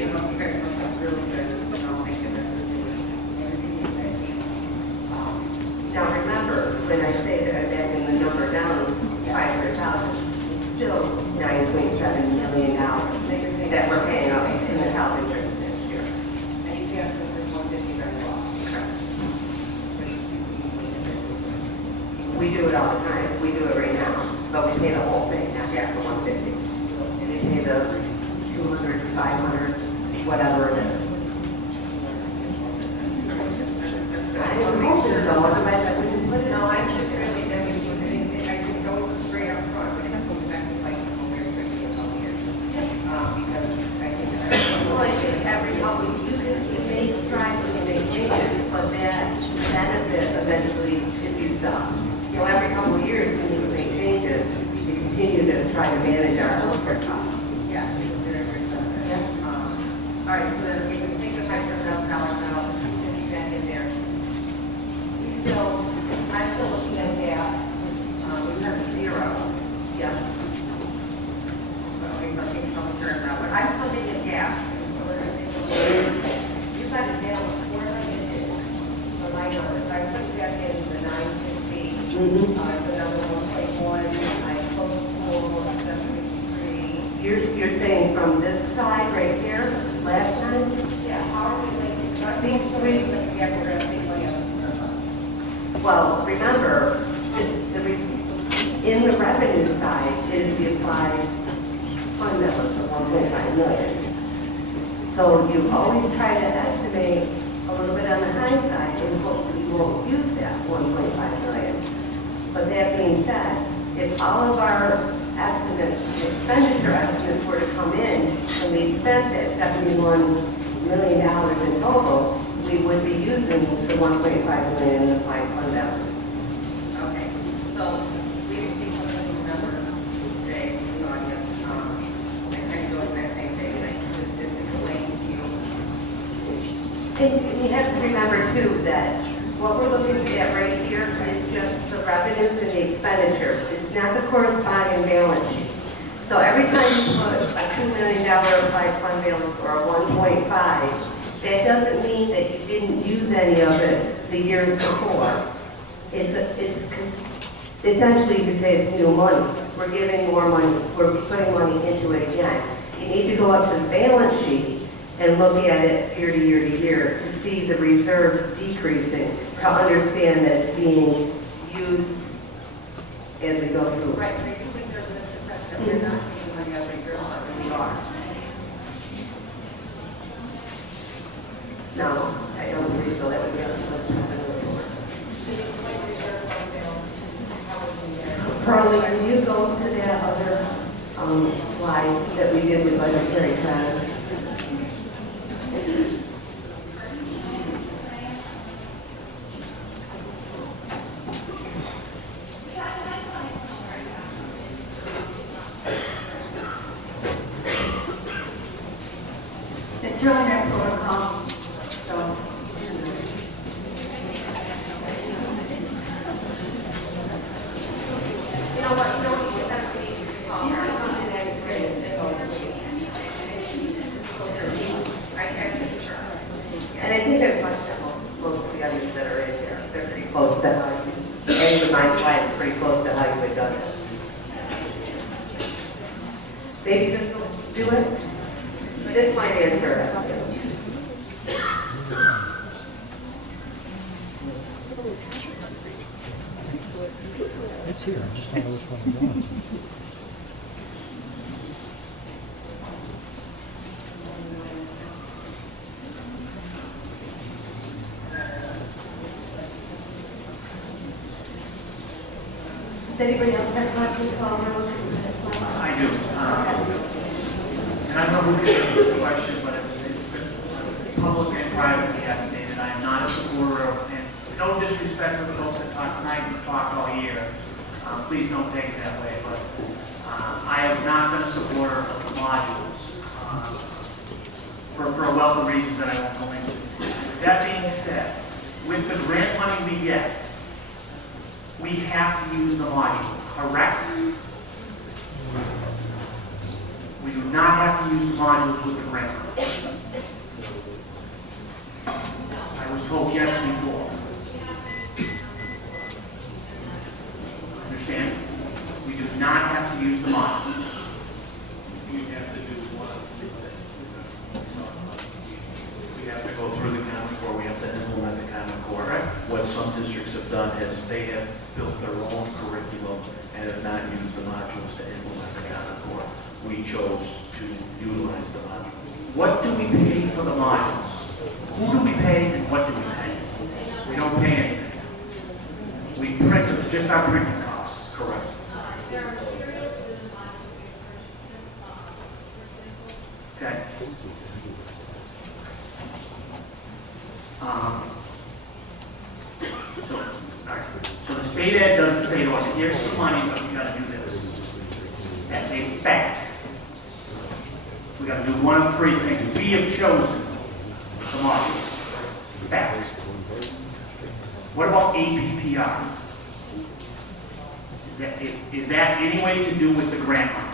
you know, you guys must have really good, you know, making this everything that you, Now remember, when I say that I'm backing the number down 500,000, it's still $9.7 million that we're paying out in the health insurance next year. and you can't put this 150 very well. We do it all the time. We do it right now. But we pay the whole thing, not just the 150. And they pay the 200, 500, whatever it is. I didn't mention it, otherwise I wouldn't put it No, on. I'm sure there is, I mean, I think those are straight up front, but simple, we have to place them very quickly in some years. Because I think that. Well, I think every couple of years, you may strive to make changes, but that benefit eventually diffuse up. You know, every couple of years, we need to make changes to continue to try to manage our healthcare costs. Yes, very, very sensitive. Yeah. All right, so then we can take the $500,000 now, and back in there. We still, I'm still looking at that, we have 0. Yeah. So we are getting some concern now, but I'm still getting a gap. You've got a gap of 4 million for my numbers. I put that in the 960. Mm-hmm. I put another 1.1. I closed pool 753. You're saying from this side right here, last time? Yeah, how are we making? I think we just gap we're going to take money out of the Well, remember, in the revenue side is the applied fund balance of 1.5 million. So you always try to estimate a little bit on the high side and hopefully you won't use that 1.5 million. But that being said, if all of our estimates, expenditure estimates were to come in and we spent it $71 million in total, we would be using the 1.5 million in the applied fund balance. Okay, so we received one of these numbers today, in the audience. I kind of go with that same thing, and I just explained to you. And you have to remember too that what we're looking at right here is just the revenues and the expenditures. It's not the corresponding balance sheet. So every time you put a $2 million applied fund balance or a 1.5, that doesn't mean that you didn't use any of it the years before. It's essentially, you could say it's new money. We're giving more money. We're putting money into it again. You need to go up to the balance sheet and look at it year to year to year to see the reserves decreasing, to understand that it's being used as we go through. Right, they do reserve this, that we're not taking money out of reserve, but we are. No, I don't agree, so that would be on the So you explain reserve fund balance, how it can get. Carly, can you go to that other slide that we did with budgetary trends? It's really not protocol, so. You know what, you have to need to call. I can't just sure. And I think they're much most of the others that are in here. They're pretty close to how you, and with my slide, it's pretty close to how you would done it. Maybe this will do it? This might answer it. It's here, I just don't know which one it was. Does anybody else have questions about those? I do. And I don't know who gets this question, but it's been public and privately estimated. I am not a supporter of, and no disrespect to the folks that talked tonight and talked all year. Please don't take it that way, but I have not been a supporter of the modules for a wealth of reasons that I won't go into. That being said, with the grant money we get, we have to use the module, correct? We do not have to use the modules with the grant money. they have built their own curriculum and have not used the modules to implement the Common Core. We chose to utilize the modules. What do we pay for the modules? Who do we pay and what do we pay? We don't pay anything. We print them, just our printing costs. Correct. Okay. All right. So the state ed doesn't say to us, here's some money, but we gotta do this. That's a fact. We gotta do one of three things. We have chosen the model. Fact. What about APPR? Is that any way to do with the grant money?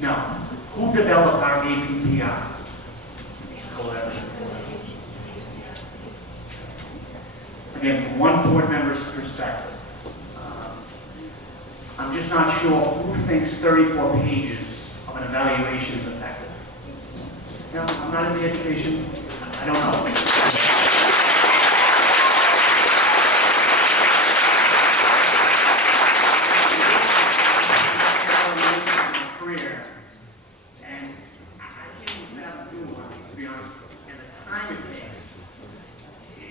No. Who developed our APPR? Again, from one board member's perspective, I'm just not sure who thinks 34 pages of an evaluation is effective. No, I'm not in the education. I don't know. Career, and I can't even do one, to be honest. And the time it takes,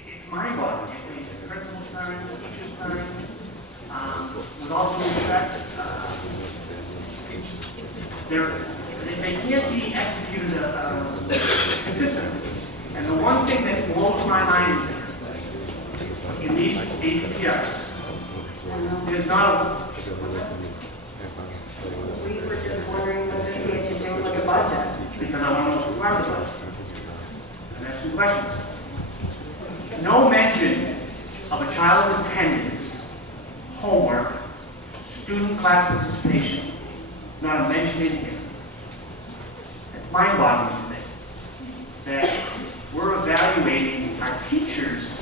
it's mind-boggling. It takes principal's time, teacher's time. With all due respect, they can't be executed consistently. And the one thing that blows my mind in these APPRs is not We were just wondering what this had to do with the budget. because I want to know what the requirements are. And ask some questions. No mention of a child's attendance, homework, student class participation. Not a mention in here. It's mind-boggling to me that we're evaluating our teachers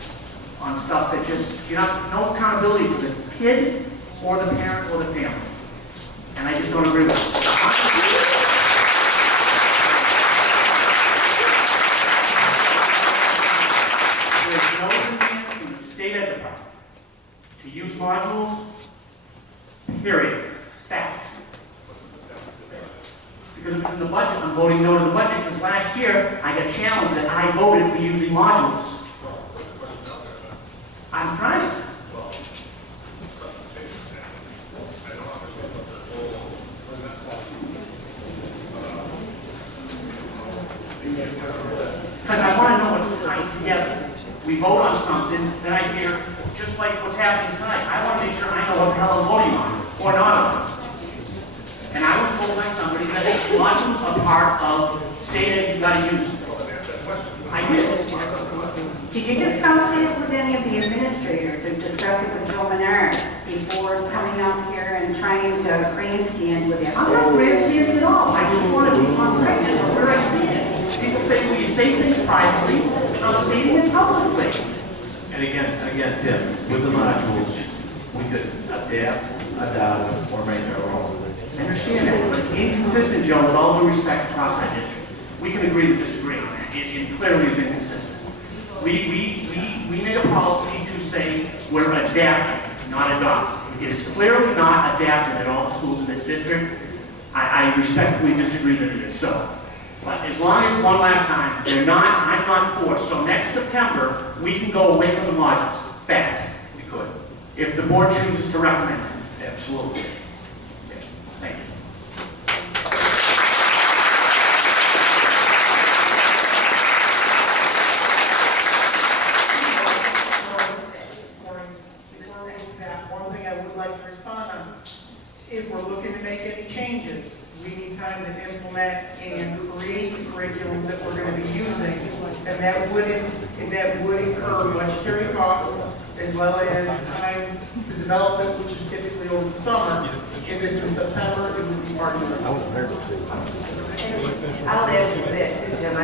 on stuff that just, you have no accountability to the kid or the parent or the family. And I just don't agree with it. There's no demand from the state ed department to use modules, period. Fact. Because if it's in the budget, I'm voting no to the budget, because last year I got challenged that I voted for using modules. I'm trying. Because I want to know what's tied together. We vote on something, then I hear, just like what's happening tonight, I want to make sure I know what the hell I'm voting on, or not on. And I was told by somebody that modules are part of state ed, you got to use them. I did. Did you discuss this with any of the administrators or discuss it with Joe Menard before coming up here and trying to grandstand with it? I'm not grandstanding at all. I just want to be on record of where I stand. People say, well, you say things privately, I'm stating it publicly. And again, Tim, with the modules, we could adapt, adopt, or make our own. I understand that, but it's inconsistent, Joe, with all due respect across our district. We can agree to disagree on that. It clearly is inconsistent. We made a policy to say we're adapting, not adopting. It is clearly not adapted at all schools in this district. I respectfully disagree that it is so. But as long as one last time, I'm not forced. So next September, we can go away from the modules. Fact. We could. If the board chooses to recommend it. Absolutely. Thank you. Before we get back, one thing I would like to respond on, if we're looking to make any changes, we need time to implement and create the curriculums that we're going to be using, and that would incur budgetary costs as well as time to develop it, which is typically over the summer. If it's in September, it would be part of it. I'll add to that, too, Jim. I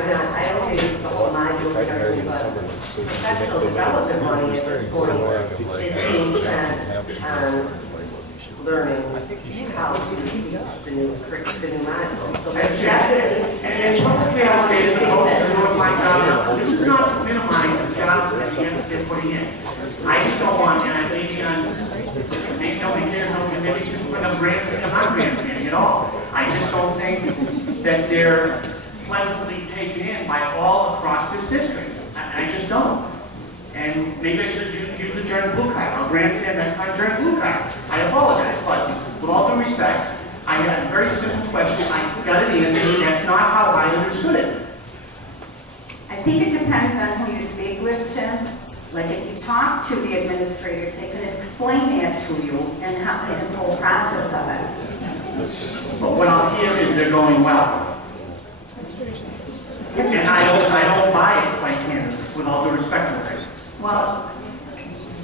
don't use the whole module section, but professional development money is going, is being spent on learning how to teach the new module. So That's that's it. definitely. And publicly, I stated the coaches are doing a fine job. This is not to minimize the job that they're putting in. I just don't want, and maybe nobody cares, maybe people put up grandstanding, I'm not grandstanding at all. I just don't think that they're pleasantly taken in by all across this district. I just don't. And maybe I should use the Jordan Blue card. I'll grandstand next time, Jordan Blue card. I apologize, but with all due respect, I had a very simple question. I got it answered. That's not how I understood it. I think it depends on who you speak with, Tim. Like if you talk to the administrators, they can explain that to you and how the whole process of it. But what I'll hear is they're going well. And I don't buy it by hand, with all due respect to it. Well,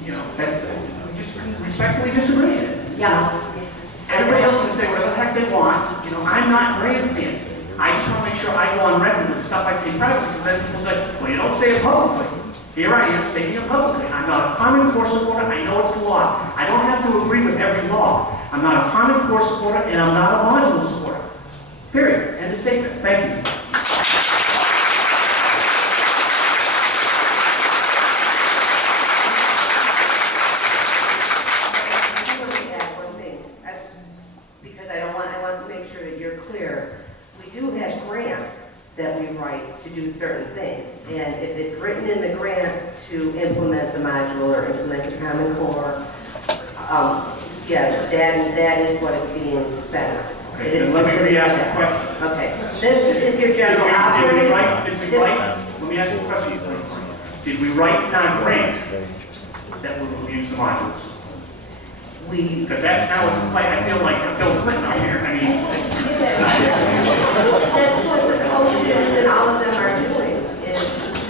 You know, that's, we just respectfully disagree. yeah, Everybody else can say whatever the heck they want. You know, I'm not grandstanding. I just want to make sure I go on record with stuff I say privately, because then people say, well, you don't say it publicly. Here I am stating it publicly. I'm not a Common Core supporter. I know it's the law. I don't have to agree with every law. I'm not a Common Core supporter, and I'm not a module supporter. Period. End of statement. Thank you. Because I want to make sure that you're clear. We do have grants that we write to do certain things. And if it's written in the grant to implement the module or implement the Common Core, yes, that is what it's being spent on. Okay, It is then let me what's in re-ask that. the question. Okay, this is your general operating. Let me ask you a question, please. Did we write in our grant that we will use the modules? Because that's now, I feel like Bill Clinton out here. I mean, That's what the coaches and all of them are doing, is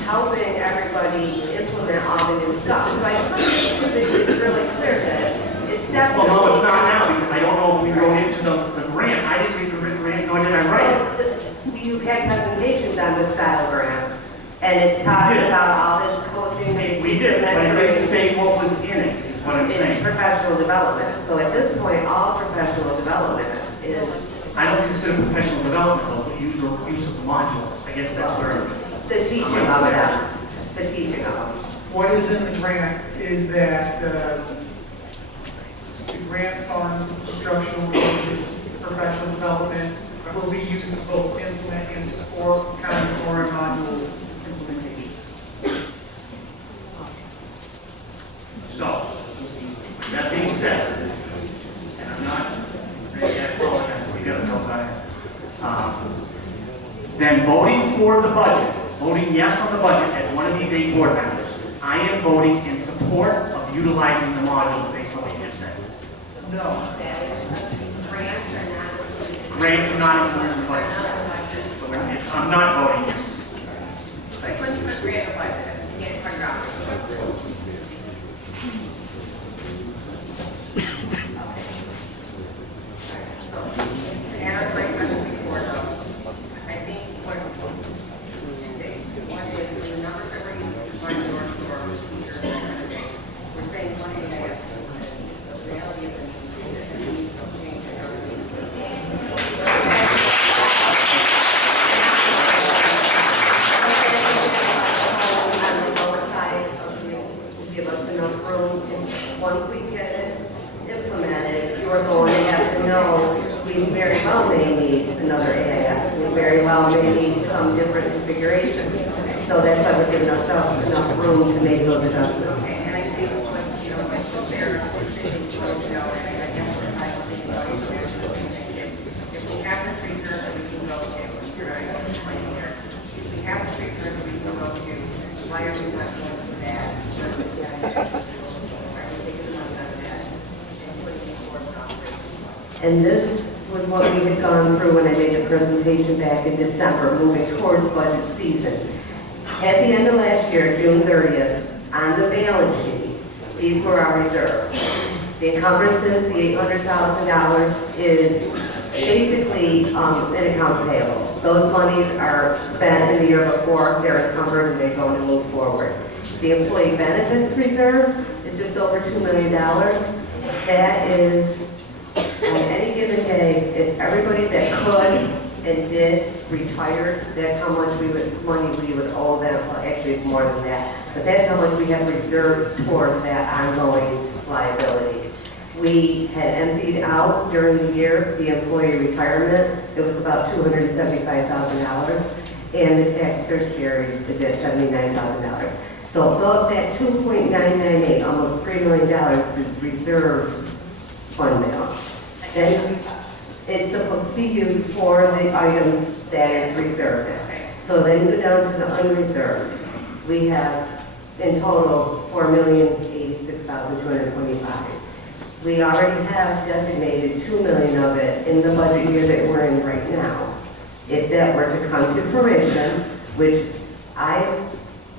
helping everybody implement all the new stuff. So I just want to make sure that it's really clear that it's definitely. well, no, it's not now, because I don't know if we wrote into the grant. I didn't read the grant, nor did I write it. You had presentations on the style grant, and it's talking about all this coaching. We did, but I didn't state what was in it, is what I'm It's saying. professional development. So at this point, all professional development is I don't consider professional development though, use of the modules. I guess that's where it's. the teaching of them, the teaching of them. What is in the grant is that the grant funds, instructional coaches, professional development will be used to both implement and support Common Core and module implementation. So, that being said, and I'm not, we gotta know about it. Then voting for the budget, voting yes on the budget as one of these 8 board members, I am voting in support of utilizing the module based on what you just said. No. Grants are not. Grants are not included in the budget. So I'm not voting yes. Thank you. Let's put grant in budget, you can't figure out. And I'd like to move forward, I think what, two things. One is the numbers that we're using to find your procedure, we're saying one AIS, so the reality is that we need to change On the lower side, give us enough room, and once we get it implemented, you're going to have to know, we very well may need another AIS, we very well may need some different configurations. So that's why we're giving ourselves enough room to make those adjustments. And I think what, you know, my there's things to know, and I guess what I was thinking about if we have the freezer that we can go to, right, if we have the freezer that we can go to, why are we not going to that? Why are we taking the money out of that and putting it towards operations? And this was what we had gone through when I made the presentation back in December, moving towards budget season. At the end of last year, June 30th, on the balance sheet, these were our reserves. The encumbrances, the $800,000 is basically an account payable. Those monies are spent in the year before, they're encumbered, and they go to move forward. The employee benefits reserve is just over $2 million. That is say, if everybody that could and did retired, that's how much money we would owe them. Well, actually, it's more than that. But that's how much we have reserved for that ongoing liability. We had emptied out during the year the employee retirement. It was about $275,000. And the tax surcharge is at $79,000. So above that 2.998, almost $3 million is reserved fund balance. Then it's supposed to be used for the items that is reserved. So then you go down to the unreserved. We have in total $4,086,225. We already have designated $2 million of it in the budget year that we're in right now. If that were to come to fruition, which I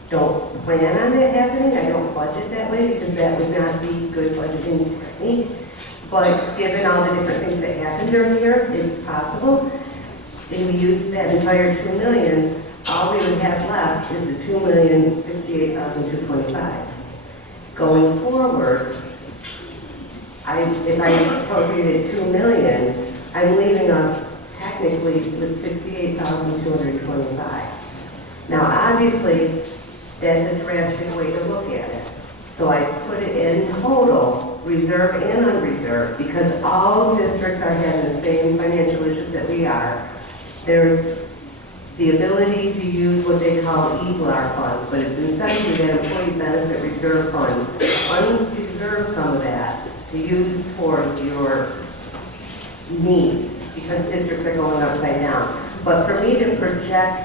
don't plan on it happening, I don't budget that way because that would not be good budgeting technique. But given all the different things that happen during the year, it's possible. If we use that entire $2 million, all we would have left is the $2,068,225. Going forward, if I appropriated $2 million, I'm leaving us technically with $68,225. Now, obviously, that's a drastic way to look at it. So I put it in total, reserve and unreserved, because all districts are having the same financial issues that we are. There's the ability to use what they call EBLAR funds, but it's essentially that employee benefit reserve fund. Unreserve some of that to use towards your needs, because districts are going upside down. But for me to project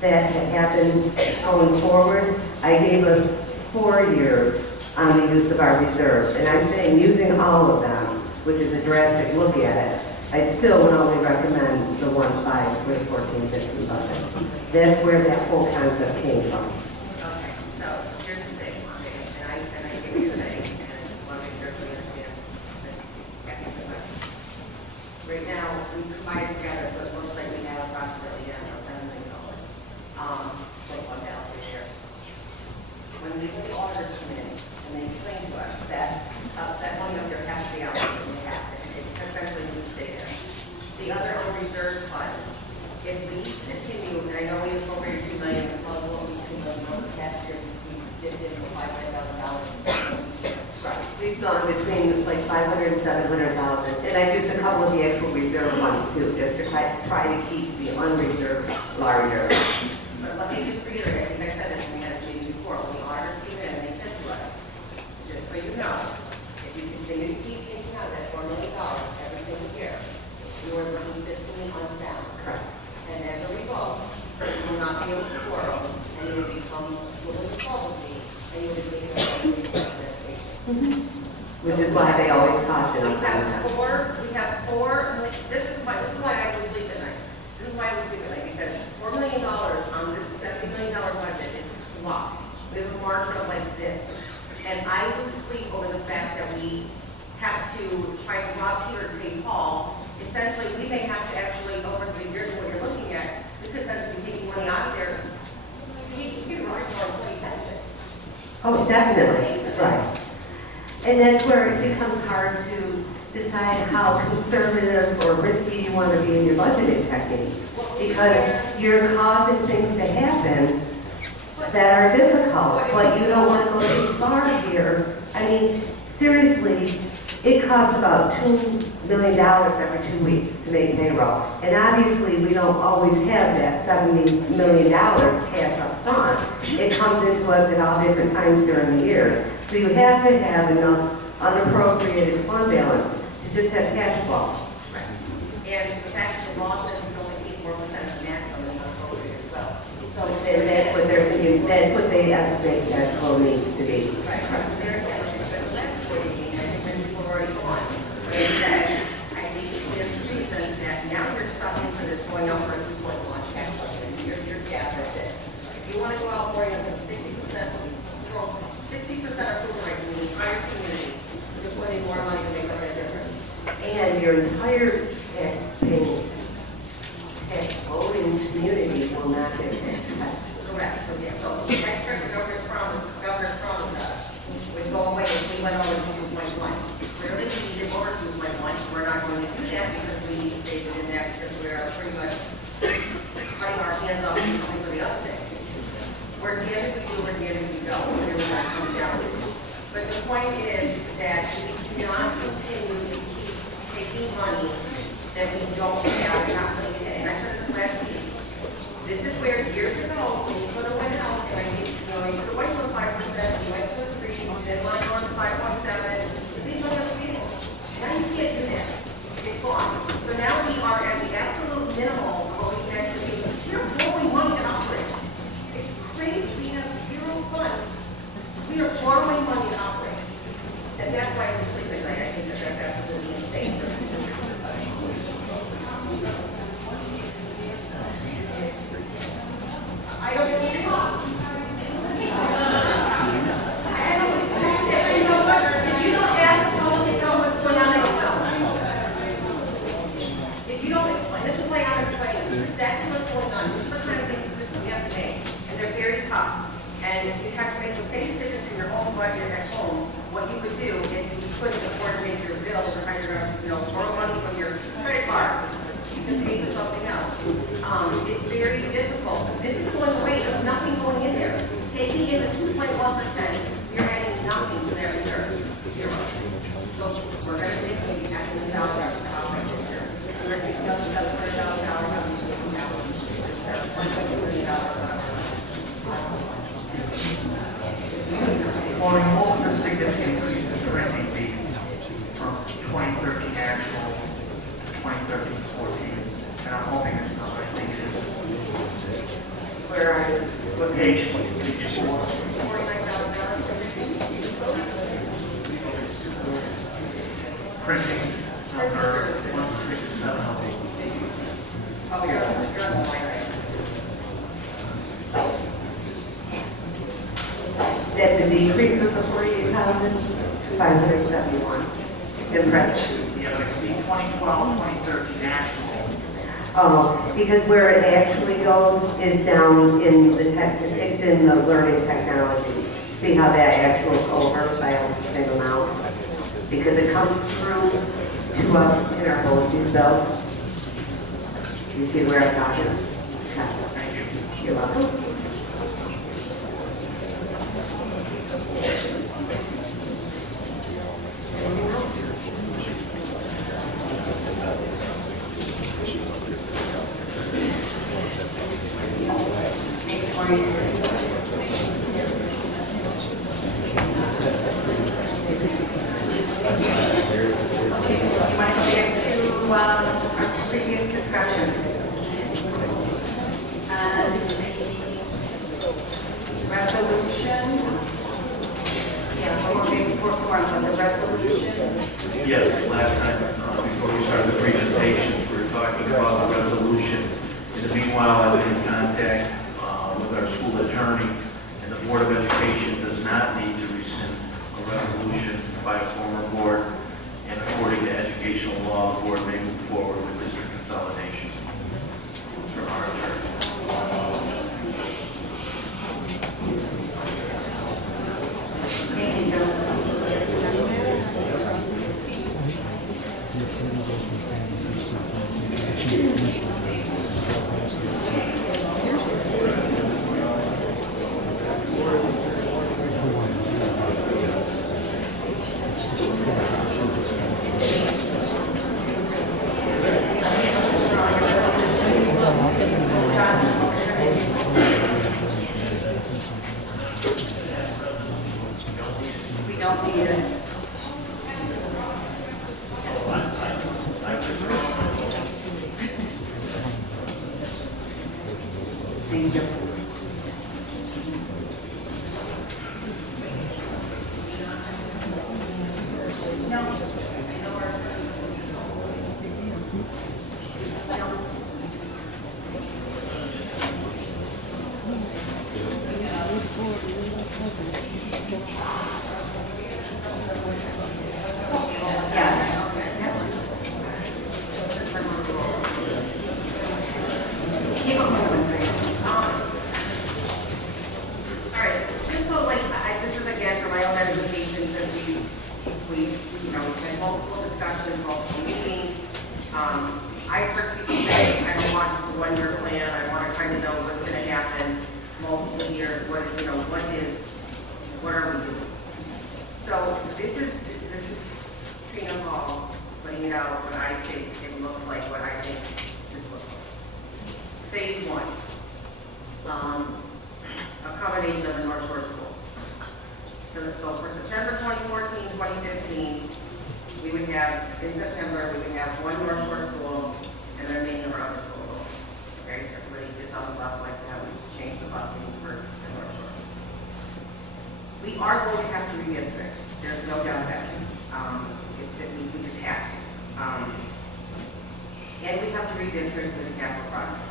that to happen going forward, I gave us 4 years on the use of our reserves. And I'm saying using all of them, which is a drastic look at it, I still would only recommend the 1.5 for the 14-15 budget. That's where that whole concept came from. Okay, so here's the thing, okay, and I give you the thing, and I want to make sure we understand that right now, we combined together, so it looks like we have approximately, $7 million. Like one down here. When the auditors come in, and they explain to us that money up there has to be allocated in the cash, it's essentially we stay there. The other unreserved funds, if we continue, and I know we appropriated $2 million, plus what we can loan on the cash, we dipped in for $500,000. Right. We've gone between like 500 and 700,000, and I used a couple of the actual reserve ones too, just to try to keep the unreserved larger. But let me just reiterate, I think I said this when we had a meeting before, when the auditors came in and they said to us, just so you know, if you continue to keep taking out that $4 million every single year, you are looking fiscally unsound. Correct. And as a result, you will not be able to borrow, and you will become within the policy, and you will be taken out of the investigation. Which is why they always caution us. We have four, this is why I would sleep at night. This is why I would sleep at night, because $4 million on this $70 million budget is swapped. We have a margin of like this. And I lose sleep over the fact that we have to try to rob Peter to pay Paul. Essentially, we may have to actually, over the years of what you're looking at, we could essentially be taking money out of there. You know, our employee benefits. Oh, definitely, right. And that's where it becomes hard to decide how conservative or risky you want to be in your budgeting techniques. Because you're causing things to happen that are difficult, but you don't want to go too far here. I mean, seriously, it costs about $2 million every 2 weeks to make payroll. And obviously, we don't always have that $70 million cash up front. It comes into us at all different times during the year. So you have to have enough unappropriated fund balance to just have cash flow. And the fact that the law says we only 84% of maximum is unappropriated as well. So And that's what they're thinking, that's what they estimate cash flow needs to be. right, so there's that, but last 40 days, I think many people have already gone. And that, I think there's a reason that now you're stopping for this going over a 2.1 tax budget. Your gap is this. If you want to go out more, you have 60% approval rate in the entire community. You're putting more money to make up that difference. And your entire taxpaying, tax owing community will not get tax cuts. Correct, so yeah, so the next year, the governor's promised us, would go away if we went over to 2.1. Clearly, we did over 2.1, we're not going to do that because stated in that because we are pretty much cutting our hands off for the other thing. We're getting we do, we're getting we don't, we're really not coming down. But the point is that we cannot continue to keep taking money that we don't have, and not putting it in. And I said this last week. This is where years ago, when you put a went out, and you put away from 5%, you went to 3, then line on to 5.7, these are the people. Now you can't do that. It's gone. So now we are at the absolute minimum of what we can actually do. We're blowing money in operation. It's crazy. We have zero funds. We are borrowing money in operation. And that's why I'm sleeping at night. I think that that's absolutely insane. I don't think it's wrong. You know what? If you don't ask the public to tell what's going on, they don't know. If you don't explain, this is why I explain exactly what's going on. This is the kind of things that we have to make, and they're very tough. And you have to make the same decisions in your own budget at home. What you would do is you couldn't afford to make your bills, or how you're going to, borrow money from your credit card. You can pay for something else. It's very difficult. This is going away. There's nothing going in there. Taking in the 2.1%, you're adding nothing to their return. Zero. So we're going to take the actual dollars to operate this year. We're going to take $700,000 out of Well, we hope the significant increase in printing fee from 2013 actual to 2013-14, and I'm hoping it's not, I think it is. Where are you? What page? Page 4. Printing number 1670. Oh, you're on the line, right? That's a decrease of the 48,571 in parentheses. Yeah, but I see 2012, 2013 actual. Oh, because where it actually goes is down in the text, it's in the learning technology. See how that actual over by almost the same amount? Because it comes through to us in our bulletin bill. You see where I'm talking? Okay. You're welcome. Previous discussion. Resolution. Yeah, we're going to force one on the resolution. Yes, last time, before we started the presentations, we were talking about the resolution. In the meanwhile, I've been in contact with our school attorney, and the Board of Education does not need to rescind a resolution by a former board, and according to educational law, the board may move forward with district consolidation. From our attorney. We don't need it. Thank you. Keep it moving. phase one. Accommodation of a North Shore school. So for September 2014, 2015, we would have, in September, we would have one North Shore school and the remaining are other schools. Okay, everybody gets on the bus like that, we just change the busing for the North Shore. We are going to have to redistrict, there's no doubt about it. It's that we just have to. And we have to redistrict for the capital project.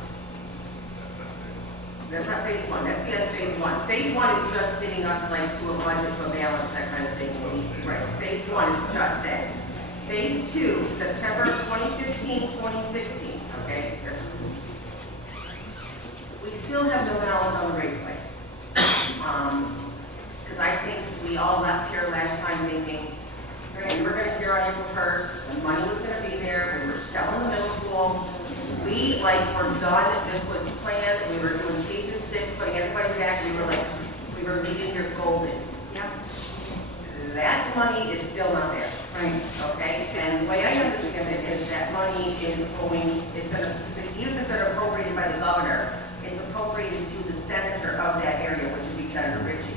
That's not phase one, that's the other phase one. Phase one is just getting us like to a budget, to a balance, that kind of thing. Right, phase one is just that. Phase two, September 2015, 2016, okay? We still have no balance on the raceway. Because I think we all left here last time thinking, we were gonna hear on April 1st, the money was gonna be there, we were selling the middle school. We were done, this was planned, we were doing K through 6, putting everybody back, we were leaving here golden. Yeah. That money is still not there. Right. Okay, and the way I understand it is that money is going, even if it's appropriated by the governor, it's appropriated to the senator of that area, which would be Senator Ritchie.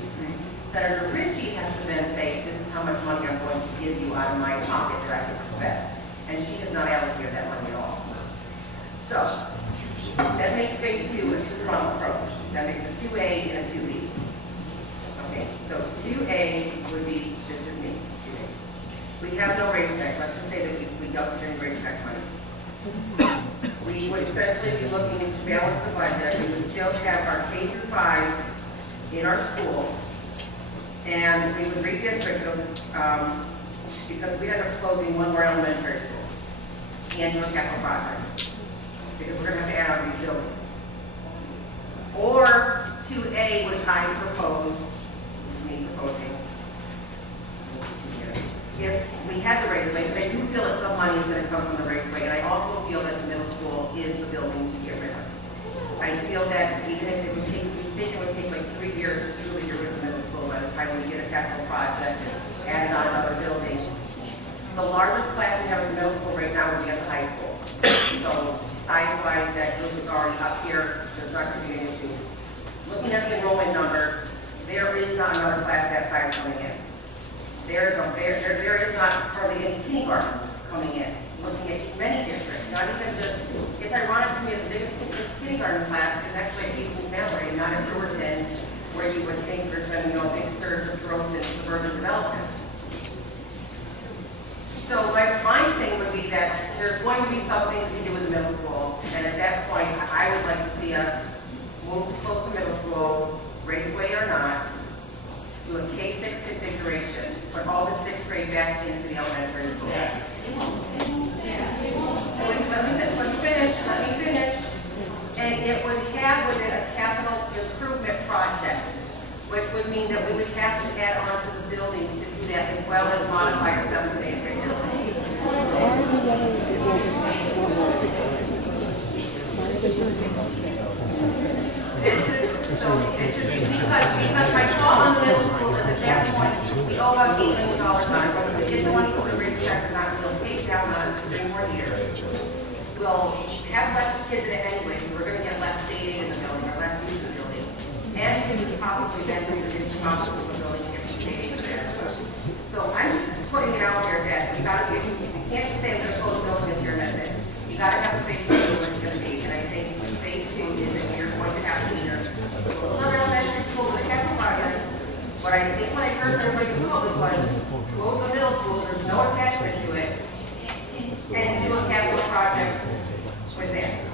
Senator Ritchie has to then say, this is how much money I'm going to give you out of my pocket that I can spend. And she has not allocated that money at all. So, that makes phase two a two-pronged approach. That makes a 2A and a 2B. Okay, so 2A would be, this is me, 2A. We have no racetrack, let's just say that we don't get any racetrack money. We would essentially be looking to balance the budget. We would still have our K through 5 in our school. And we would redistrict those, because we ended up closing one more elementary school and do a capital project, because we're gonna have to add on these buildings. Or 2A, which I propose, me proposing, if we had the raceway, because I do feel that some money is gonna come from the raceway, and I also feel that the middle school is the building to get rid of. I feel that even if it would take, we think it would take like 3 years to truly get rid of the middle school by the time we get a capital project and add on another building. The largest class we have in the middle school right now would be at the high school. So size-wise, that group is already up here, there's not going to be an issue. Looking at the enrollment number, there is not another class that size coming in. There is not hardly any kindergartens coming in. Looking at many districts, not even just, it's ironic to me that the biggest kindergarten class is actually at Eastern Valley, and not at Georgetown, where you would think there's been, big surge of growth in suburban development. So my thing would be that there's going to be something to do with the middle school, and at that point, I would like to see us move close to middle school, raceway or not, do a K-6 configuration, put all the 6th grade back into the elementary school. Let me finish. And it would have within a capital improvement project, which would mean that we would have to add on to the buildings to do that as well as modify our 7th grade because my thought on the middle school is at that point, we owe about $8 million on it, whether we get the money for the racetrack or not, we'll pay down on it for 3 more years. We'll have less kids in it anyway, we're going to get less dating in the building, or less use of the building. And we can probably then move it into possible the building and get some dating there. So I'm just putting it out there that we got to get, you can't just say we're going to close the building this year and that's it. You got to have a phase 2 what it's going to be, and I think phase 2 is that you're going to have to either another elementary school with a capital project. What I think when I heard everybody in public was, close the middle school, there's no attachment to it, and do a capital project with that.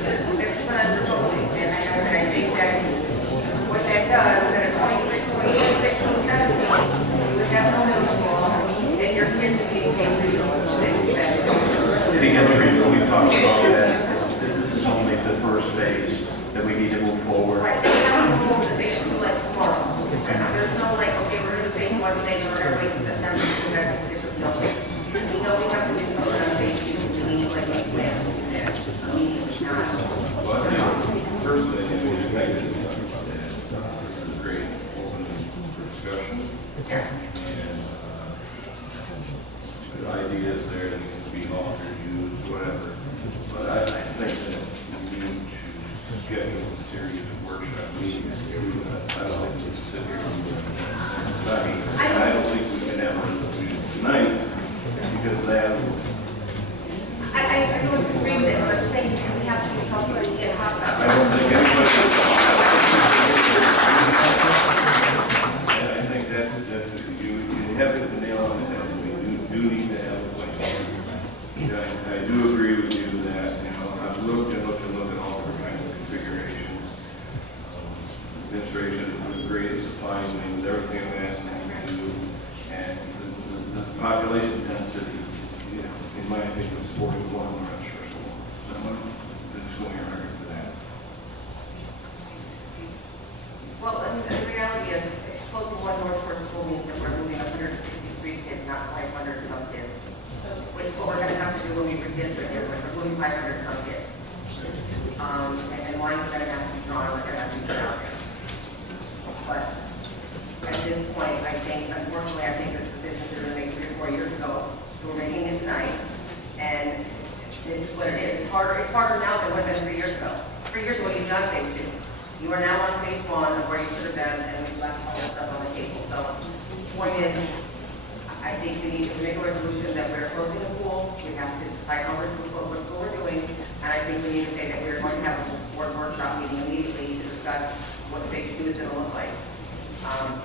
This is what I'm proposing, and I think that what that does, that at 26, 27, you would have no middle school, and your kids being paid through The entry, we talked about that, this is only the first phase, that we need to move forward. Right, they have rules that they should do like tomorrow. There's no like, okay, we're going to phase 1 today, we're going to wait until September, so that's no. We know we have to do something on phase 2, we need like a plan. We need not. Personally, I think it's great, open for discussion. Yeah. Good ideas there that can be altered, used, whatever. But I think that we need to schedule a series of workshop meetings to do that. I don't think we can sit here. I don't think we can have a resolution tonight because that. I don't agree with this, but thank you, we have to do something to get I hostile. don't think anybody. And I think that's you have hit the nail on the head. We do need to have a plan. I do agree with you that, I've looked at all different kinds of configurations. Administration is great at supplying me with everything I'm asking them to do. And the population density, in my opinion, supports one, I'm not sure, so I'm just going to argue for that. Well, the reality is, close to one North Shore school means that we're losing 163 kids, not 500 some kids. Which is what we're gonna have to do when we redistrict here, we're losing 500 some kids. And lines are gonna have to be drawn, we're gonna have to be out there. But at this point, I think, unfortunately, I think this decision should have been made 3 or 4 years ago. So we're making it tonight, and this is what it is. It's harder now than it would have been 3 years ago. 3 years ago, you've done phase 2. You are now on phase 1 of where you should have been, and we've left all this stuff on the table. So, point is, I think we need to make a resolution that we're closing the school. We have to decide how we're what school we're doing, and I think we need to say that we're going to have a board workshop meeting immediately to discuss what phase 2 is going to look like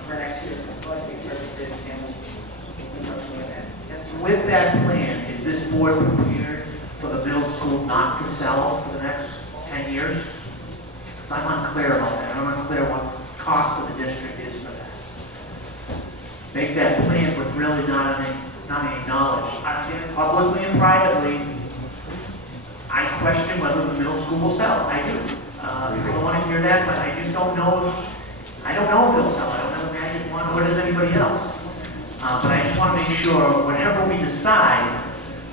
for next year's budget purposes and in conjunction with that. With that plan, is this board prepared for the middle school not to sell for the next 10 years? Because I'm unclear about that. I'm unclear what cost of the district is for that. Make that plan with really not any knowledge. Publicly and privately, I question whether the middle school will sell. I do. I don't want to hear that, but I just don't know. I don't know if it'll sell. I don't have a magic wand, nor does anybody else. But I just want to make sure, whatever we decide,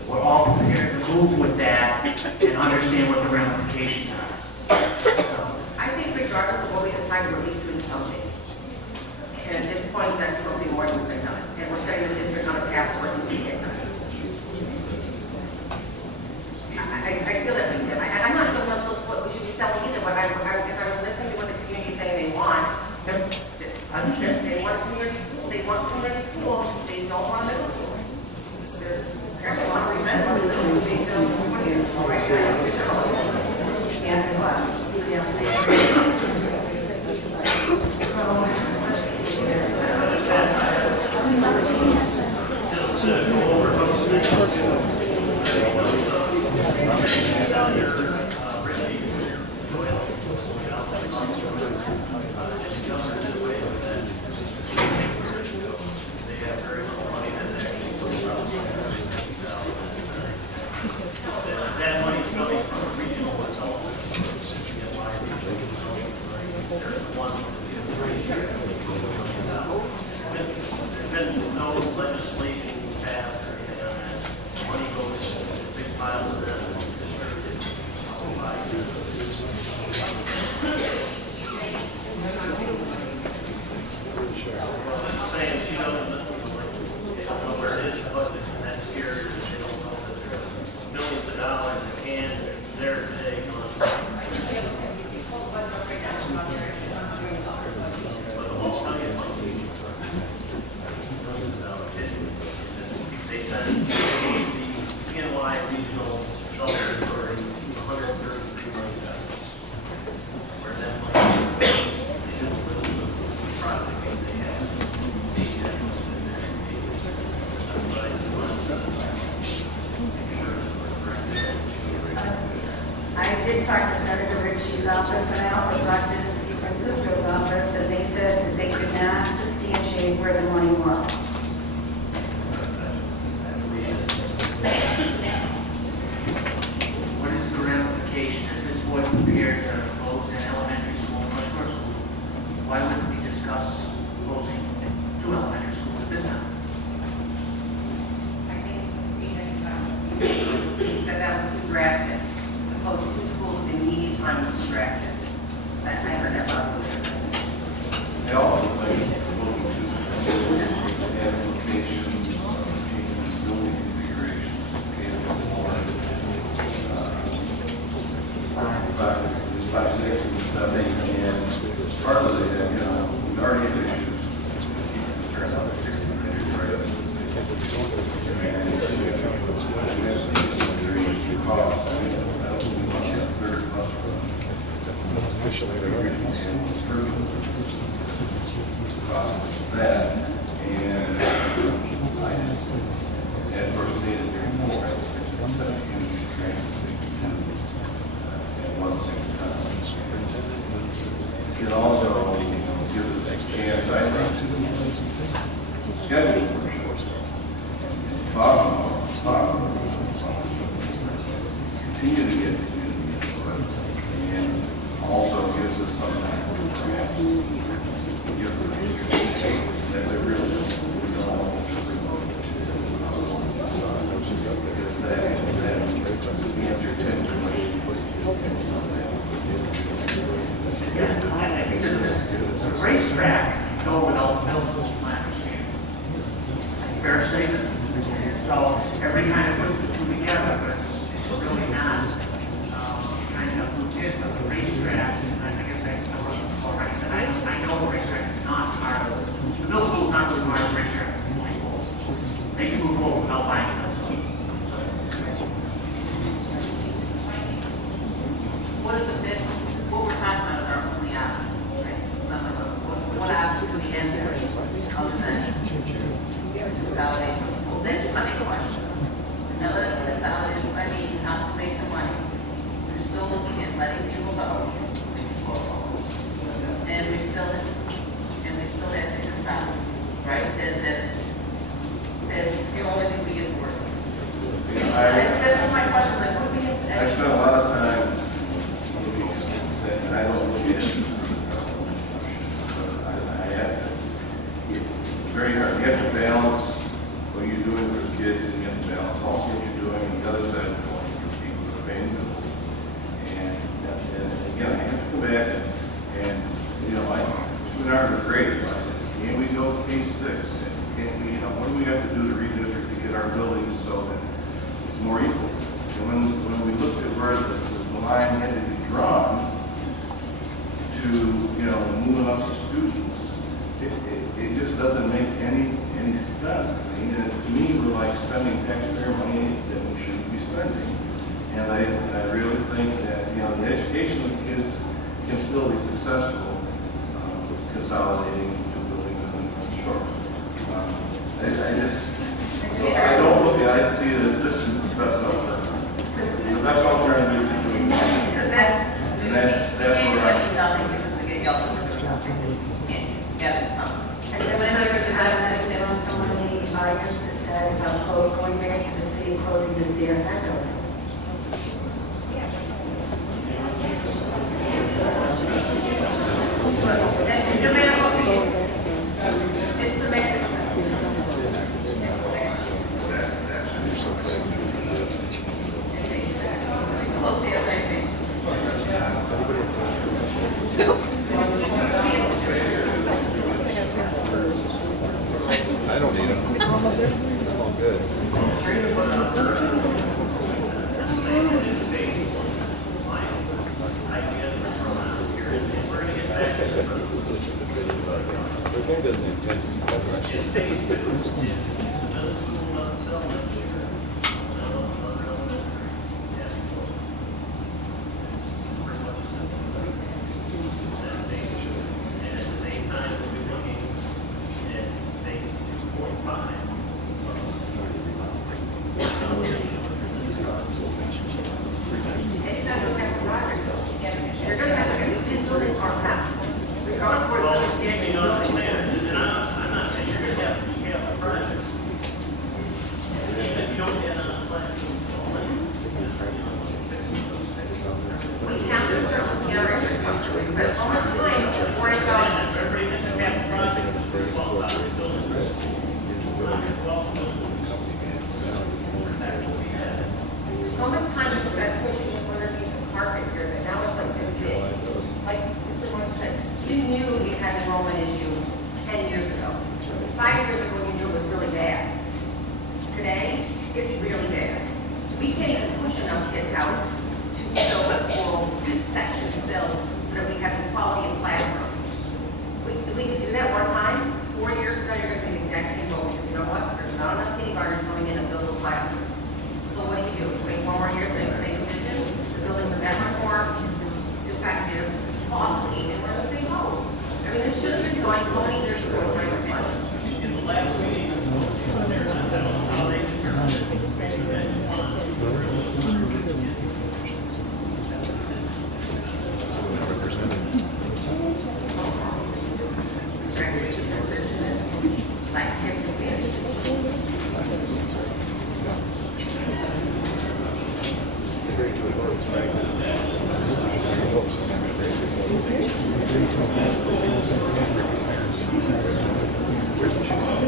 we're all prepared to move with that and understand what the ramifications are. So, I think regardless of what we decide, we're at least doing something. And at this point, that's something more than we've been done. And we're setting the district on a path where we can get done. I feel that we did. I'm not sure what we should be selling either, but if I'm listening to what the community is saying they want, I understand. they want community school, they want community school, they don't want middle school. They're apparently want to remember middle school, they don't want to. Yeah, it was. That money's coming from regional development. There's been no legislation passed or anything on that. Money goes in big piles of that distributed. I'm saying she doesn't know where it is, but that's scary. They don't know that there's millions of dollars in cans there today. But the whole study of money. They said the PNY regional shelter for $133 million. Where that money they just put the project they have. But I just wanted to make sure that we're correct. I did talk to Senator Ritchie's office, and I also talked to Francisco's office, and they said that they could not substantiate where the money was. What is the ramification if this board prepared to close an elementary school and North Shore School? Why wouldn't we discuss closing 2 elementary schools at this time? I think we said that was too drastic. To close 2 schools in immediate time was too drastic. I heard that about. I also think looking to That, and as first stated before, at one single time. It also gives us a chance, I think, to schedule workshops. Talk, continue to get community input, and also gives us some time to perhaps give the future that they really don't The racetrack, go without the middle school plan, fair statement. So every kind of puts the two together, but it's really not, kind of who is, but the racetrack, and I guess I know already, that I know the racetrack is not part of, the middle school is not really part of the racetrack. They can move forward without buying it. What is the bid, what we're talking about is our only option, right? What option do we end there, other than consolidation? Well, this is my question. Another consolidation, I mean, how to make the money. We're still looking at letting people go. And we still have to consolidate, right? That's the only thing we get to work with. That's my question, like, what do we have to I spent a lot of time and I don't look at it. I have to, it's very hard. You have to balance what you're doing for the kids, and you have to balance also what you're doing on the other side of the coin for people who are paying bills. And again, I have to go back and you know, Schooner was great. I said, can we go to K6? And can we, you know, what do we have to do to redistrict to get our buildings so that it's more equal? And when we looked at where the line had to be drawn, to, you know, moving up students, it just doesn't make any sense to me. And to me, we're like spending taxpayer money that we shouldn't be spending. And I really think that, you know, the education of the kids can still be successful consolidating two buildings in one short. I don't look at it, I see it as this is the best alternative. The best alternative is doing that. And that's what I. And then when I heard about that, there was someone in the audience that said, going back to the city closing the CFN building. It's a medical piece. It's the medical I don't need them. I'm all good. They're good in You're going to have to get a new building or not. Regardless of where it's getting. I'm not saying you're going to have a project. If you don't get on a plan, We have to start generating. But over time, before it goes, everybody gets a half project, it's $12,000 buildings. so much time is spent pushing underneath the carpet here that now it's like this big. Like Mr. Moore said, you knew you had an enrollment issue 10 years ago. 5 years ago, you knew it was really bad. Today, it's really bad. We can't even push enough kids out to fill the full section filled so that we have the quality of classrooms. We can do that one time. 4 years ago, you're going to be Does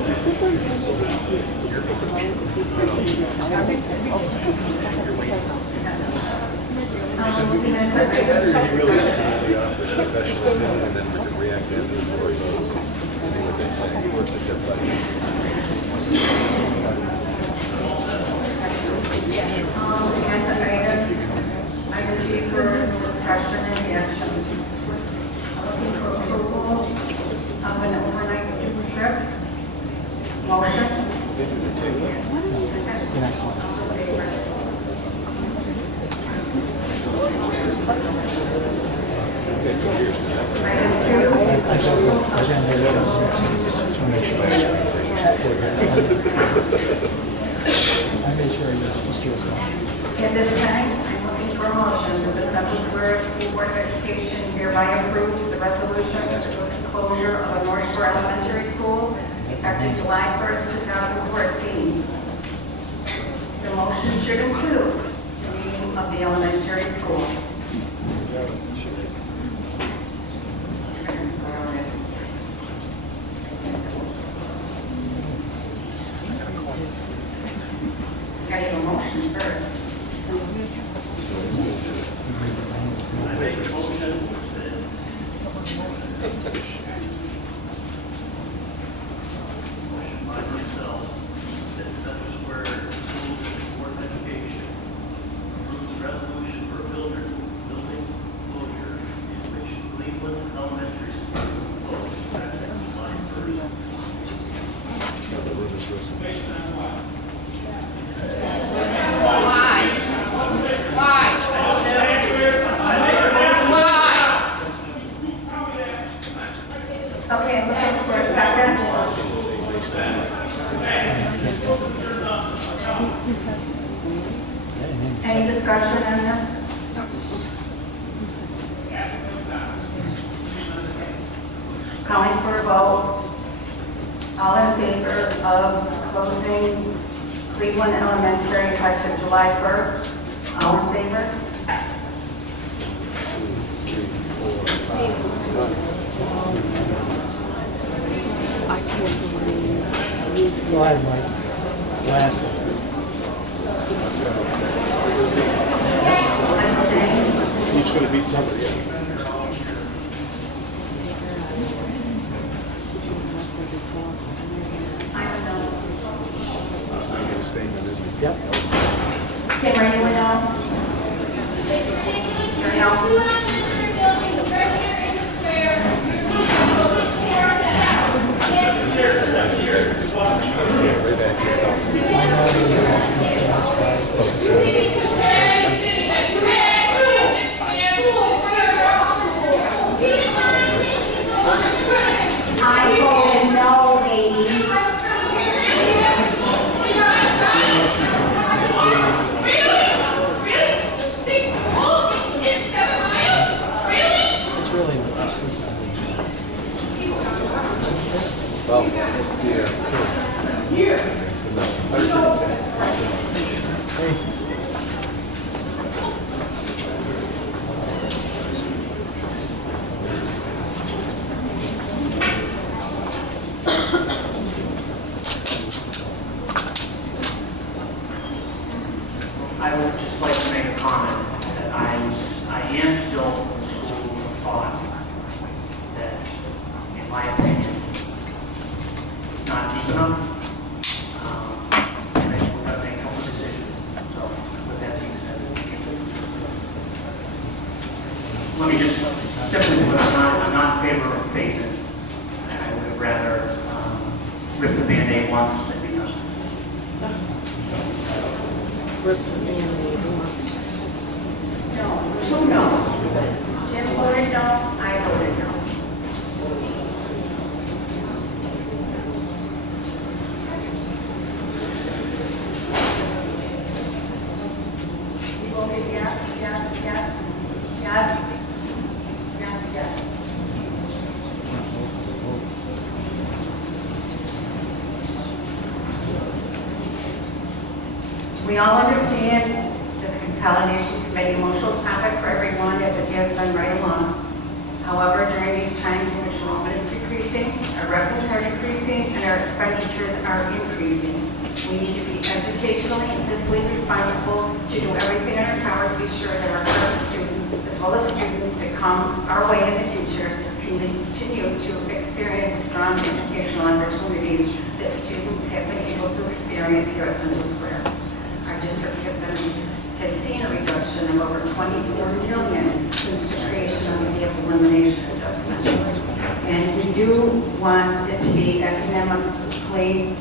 the superintendent just get to vote and see if Looking at the Professional opinion, and then we can react to the board votes. See what they say. Works at their pleasure. looking at the items, item G for discussion and action. Looking for approval of an overnight student trip. Motion. The next one. Item 2. I made sure Mr. was gone. At this time, I'm looking for a motion that the Central Florida School Board of Education hereby approves the resolution for the closure of a North Shore Elementary School effective July 1st, 2014. The motion should include the name of the elementary school. Got to have a motion first. By myself, that Central Square School District Board of Education approves a resolution for a building closure in which Cleveland Elementary School closed effective July 1st. Okay, I'm looking for a second. Any discussion on this? Calling for a vote. All in favor of closing Cleveland Elementary effective July 1st? All in favor? I can't believe Go ahead, Mike. Last one. Who's going to beat somebody? Yeah. I don't know. I'm going to stay in this. Yep. Kim, are you in now? Way back yourself. I voted no, lady. It's really the last one. Well, yeah. I would just like to make a comment that I am still of the school of thought that, in my opinion, it's not deep enough. And I think we're going to make a couple of decisions. So with that being said, let me just simply put, I'm not in favor of phasing. I would rather rip the Band-Aid once and be done. rip the Band-Aid once. No, who knows? Jim voted no, I voted no. You voted yes, yes, yes, yes, yes, yes. We all understand the consolidation can be an emotional topic for everyone, as it has been right along. However, during these times in which enrollment is decreasing, our revenues are decreasing, and our expenditures are increasing, we need to be educationally and fiscally responsible to do everything in our power to be sure that our current students, as well as students that come our way in the future, can continue to experience the strong educational opportunities that students have been able to experience here at Central Square. Our district has seen a reduction of over 24 million since the creation of the gap elimination adjustment. And we do want it to be economically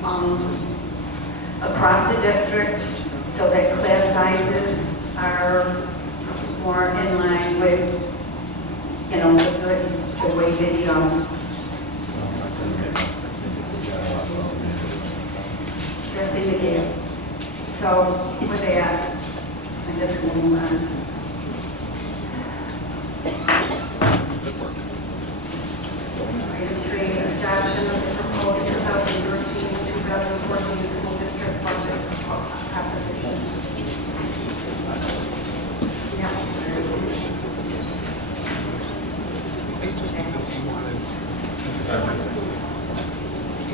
across the district so that class sizes are more in line with, you know, the way they addressing the gap. So with that, I'm just going to move on. Item 3, adoption of the proposed 2013-2014 school district budget proposition.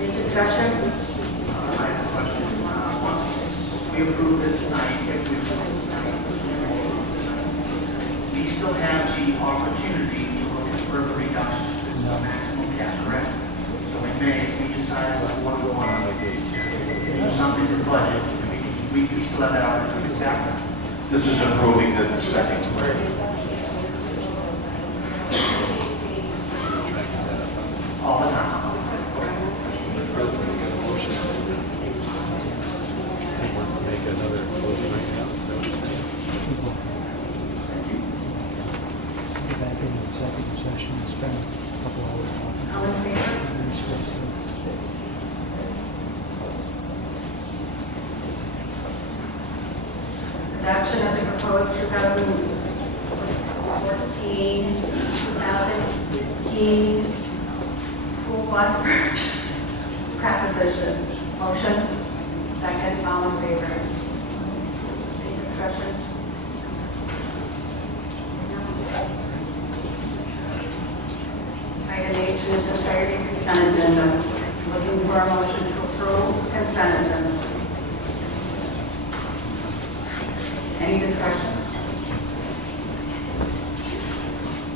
Any discussion? I have a question. Once we approve this tonight, if we approve this tonight, we still have the opportunity to look at further reductions to the maximum cap, correct? So in May, if we decide that we want to do something to the budget, we still have that opportunity to do that. This is improving the second. All the time. The president's got a motion. He wants to make another vote right now. Is that what you're saying? Go back into executive session and spend a couple hours talking. All in favor? And then discuss it. Adoption of the proposed 2014-2015 school bus purchase proposition. Motion, second, all in favor. Any discussion? Item 8 is entirety consent agenda. Looking for a motion to approve consent agenda. Any discussion?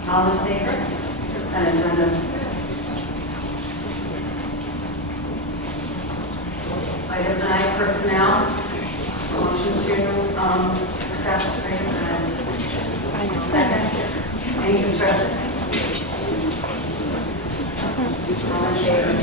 All in favor? Consent agenda. Item 9, personnel. Motion to accept item 9. Second. Any discussion? All in favor?